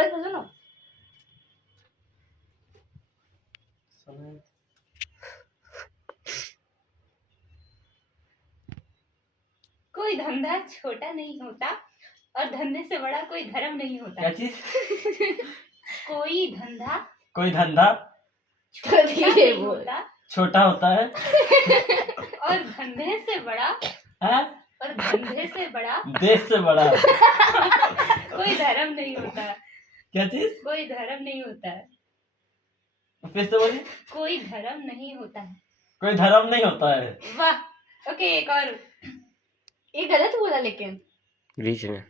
ऊपर से सुनो। कोई धंधा छोटा नहीं होता और धंधे से बड़ा कोई धर्म नहीं होता। क्या चीज? कोई धंधा धीरे नहीं बोल। होता छोटा होता है और धंधे से बड़ा है? और धंधे से बड़ा देश से बड़ा। कोई धर्म नहीं होता। क्या चीज? कोई धर्म नहीं होता है। फिर से बोलिए। कोई धर्म नहीं होता है। कोई धर्म नहीं होता है। वाह। ओके, एक और। ये गलत बोला लेकिन बीच में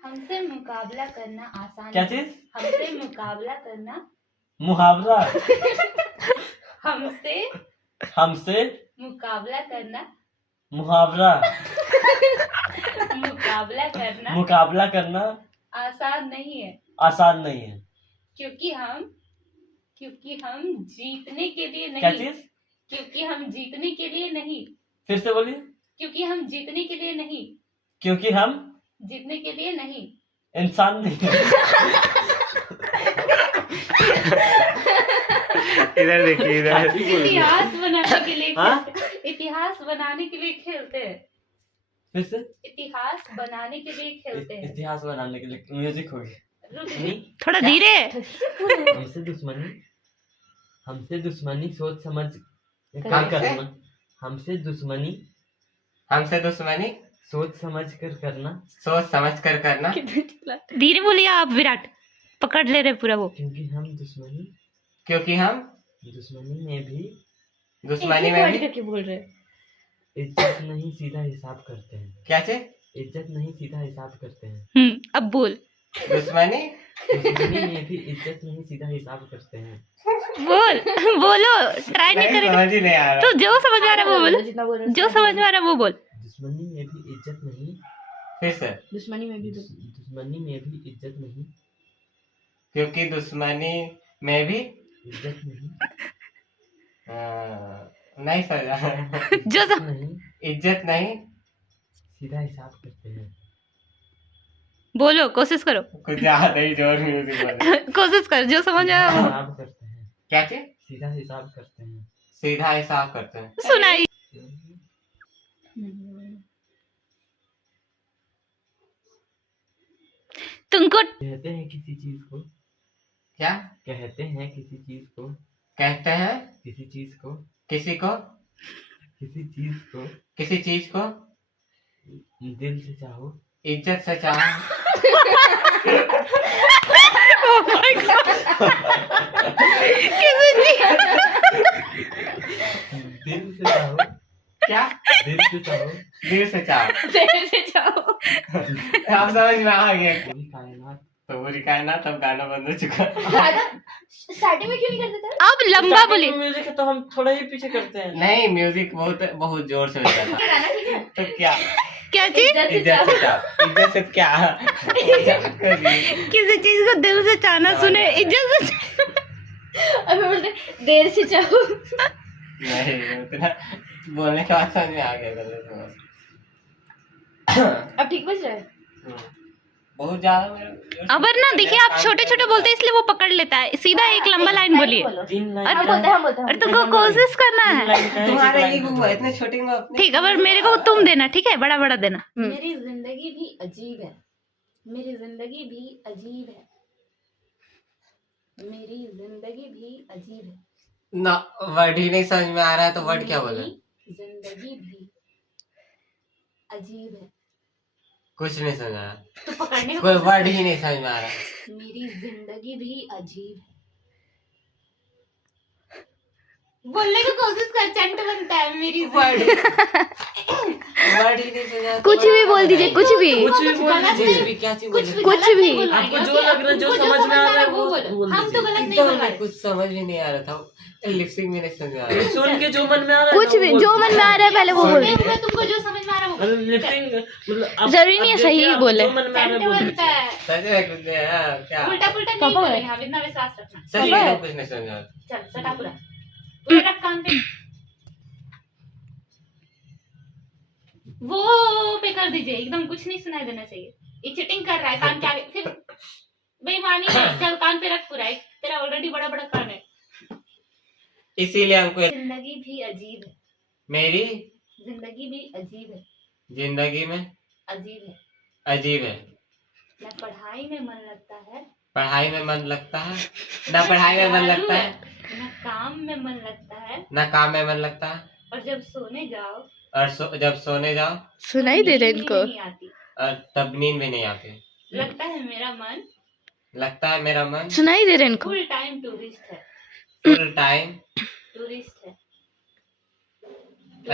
हमसे मुकाबला करना आसान क्या है। चीज? हमसे मुकाबला करना मुहावरा। हमसे मुकाबला करना मुकाबला करना आसान नहीं है। आसान नहीं है। क्योंकि हम जीतने के लिए क्या नहीं। चीज? क्योंकि हम जीतने के लिए नहीं। फिर से बोलिए। क्योंकि हम जीतने के लिए नहीं। क्योंकि हम जीतने के लिए नहीं। इंसान नहीं है। इधर देखिए इधर। इतिहास बनाने के लिए हाँ? इतिहास बनाने के लिए खेलते हैं। फिर से। इतिहास बनाने के लिए खेलते हैं। इतिहास बनाने के लिए म्यूजिक हो गया। रुक नहीं, थोड़ा धीरे। हमसे दुश्मनी सोच समझ काम करना। हमसे दुश्मनी सोच समझ कर करना। धीरे बोलिए आप विराट, पकड़ ले रहे पूरा वो। क्योंकि हम दुश्मनी में भी करके बोल रहे। इज्जत नहीं सीधा हिसाब करते हैं। क्या चे? इज्जत नहीं सीधा हिसाब करते हैं। अब बोल। दुश्मनी में भी इज्जत नहीं सीधा हिसाब करते हैं। बोल बोलो, ट्राई नहीं करेगा समझ ही नहीं आ रहा। तो जो समझ में आ रहा है वो बोलो, जितना बोल रहे जो समझ में आ रहा है वो बोल। दुश्मनी में भी इज्जत नहीं। फिर से। दुश्मनी में भी दुश्मनी में भी इज्जत नहीं। क्योंकि दुश्मनी में भी इज्जत नहीं। नहीं समझा। जो नहीं इज्जत नहीं सीधा हिसाब करते हैं। बोलो, कोशिश करो। कुछ याद नहीं, जोर म्यूजिक बोले। कोशिश कर, जो समझ में आया वो हिसाब करते हैं। क्या चे? सीधा हिसाब करते हैं। सीधा हिसाब करते हैं। सुनाई। तुमको कहते हैं किसी चीज को। क्या कहते हैं किसी चीज को। कहते हैं? किसी चीज को। किसी को किसी चीज को किसी चीज को दिल से चाहो। इज्जत से चाहो। Oh my God! किसी चीज दिल से चाहो। क्या? दिल से चाहो। दिल से चाहो। देर से जाओ। आप समझ में आ गया। पूरी कायनात। तो पूरी कायनात अब गाना बंद हो चुका। स्टार्टिंग में क्यों नहीं करते थे? अब लंबा बोली। म्यूजिक है तो हम थोड़ा ही पीछे करते हैं। नहीं, म्यूजिक बहुत जोर से होता था। गाना ठीक है। तो क्या? क्या चीज? इज्जत से चाहो। इज्जत से क्या? किसी चीज को दिल से चाहना सुने, इज्जत से अभी बोलते देर से जाओ। नहीं, उतना बोलने के बाद समझ में आ गया गलत समझ। अब ठीक बज रहा है। बहुत ज्यादा मेरे अबर ना देखिए, आप छोटे छोटे बोलते हैं इसलिए वो पकड़ लेता है। सीधा एक लंबा लाइन बोलिए। तीन अरे हम बोलते हैं हम बोलते और हैं। तुमको कोशिश करना है। तुम्हारा ईगो हुआ इतने छोटे में अपने। ठीक है, अबर मेरे को तुम देना, ठीक है, बड़ा बड़ा देना। मेरी जिंदगी भी अजीब है। मेरी जिंदगी भी अजीब है। मेरी जिंदगी भी अजीब है। ना, वर्ड ही नहीं समझ में आ रहा है तो वर्ड क्या बोले? जिंदगी भी अजीब है। कुछ नहीं समझ आ रहा, तो पकड़ने का कोई वर्ड ही नहीं समझ में आ रहा। मेरी जिंदगी भी अजीब है। बोलने की कोशिश कर, चंट बनता है। मेरी वर्ड ही नहीं समझ आ रहा। कुछ भी बोल दीजिए, कुछ भी। कुछ भी बोल गलत दीजिए। कुछ भी, क्या चीज कुछ बोले? भी कुछ गलत भी। नहीं बोलना है, आपको जो क्योंकि लग रहा है, जो तुमको समझ में आ रहा है वो वो बोल हम तो दीजिए। गलत नहीं तो बोल रहे। हमें कुछ समझ भी नहीं आ रहा था। लिपसिंग में नहीं समझ में आ रहा। सुन के जो मन में आ रहा है कुछ भी जो मन में आ रहा है पहले वो बोल। सुनने में तुमको जो समझ में आ रहा है वो लिफ्टिंग मतलब जरूरी नहीं है सही ही बोले। जो मन में आ रहा है चंट बोल बनता दीजिए। है। सच में कुछ नहीं है क्या? उल्टा पुल्टा नहीं पापा है। बोलेंगे, आप इतना विश्वास रखना। सच पापा है। में कुछ नहीं समझ आ रहा। चल सटा पूरा रख कान पे। वो पे कर दीजिए, एकदम कुछ नहीं सुनाई देना चाहिए। ये चीटिंग कर रहा है कान के आगे। फिर बेईमानी है। चल कान पे रख पूरा, एक तेरा ऑलरेडी बड़ा बड़ा कान है। इसीलिए हमको जिंदगी भी अजीब है, मेरी जिंदगी भी अजीब है, जिंदगी में अजीब है। अजीब है। न पढ़ाई में मन लगता है, पढ़ाई में मन लगता है, ना पढ़ाई में मन लगता है, न काम में मन लगता है, ना काम में मन लगता है, और जब सोने जाओ और जब सोने जाओ सुनाई दे रहा है नींद इनको। भी नहीं आती। और तब नींद भी नहीं आती। लगता है मेरा मन लगता है मेरा मन सुनाई दे रहा है इनको। फुल टाइम टूरिस्ट है, फुल टाइम टूरिस्ट है।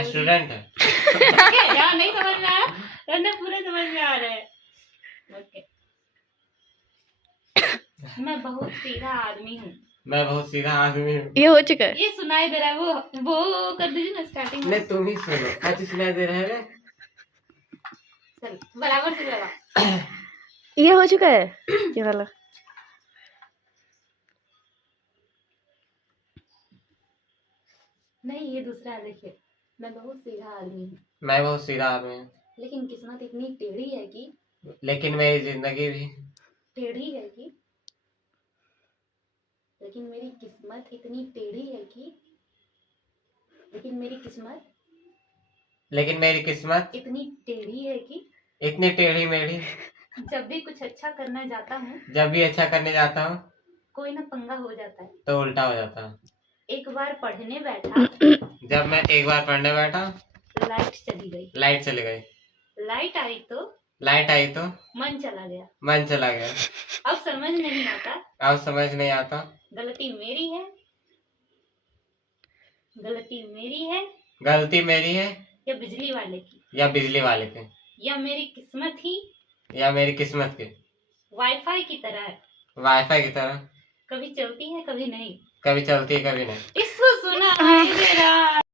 स्टूडेंट है। यार नहीं समझ में आया, वरना पूरा समझ में आ रहा है। ओके। मैं बहुत सीधा आदमी हूँ। मैं बहुत सीधा आदमी हूँ। ये हो चुका है। ये सुनाई दे रहा है, वो कर दीजिए ना स्टार्टिंग में। नहीं तुम ही सुनो, अच्छी सुनाई दे रहा है। चल बराबर से लगा। ये हो चुका है ये वाला। नहीं ये दूसरा है, देखिए। मैं बहुत सीधा आदमी हूँ, मैं बहुत सीधा आदमी हूँ, लेकिन किस्मत इतनी टेढ़ी है कि लेकिन मेरी जिंदगी भी टेढ़ी है कि लेकिन मेरी किस्मत इतनी टेढ़ी है कि लेकिन मेरी किस्मत लेकिन मेरी किस्मत इतनी टेढ़ी है कि इतनी टेढ़ी मेढ़ी। जब भी कुछ अच्छा करना जाता हूँ, जब भी अच्छा करने जाता हूँ कोई ना पंगा हो जाता है। तो उल्टा हो जाता है। एक बार पढ़ने बैठा, जब मैं एक बार पढ़ने बैठा, लाइट चली गई। लाइट चली गई। लाइट आई तो लाइट आई तो मन चला गया। मन चला गया। अब समझ नहीं आता, अब समझ नहीं आता, गलती मेरी है, गलती मेरी है गलती मेरी है या बिजली वाले की, या बिजली वाले की, या मेरी किस्मत ही या मेरी किस्मत की वाईफाई की तरह है, वाईफाई की तरह, कभी चलती है कभी नहीं। कभी चलती है कभी नहीं। इसको सुना है जरा।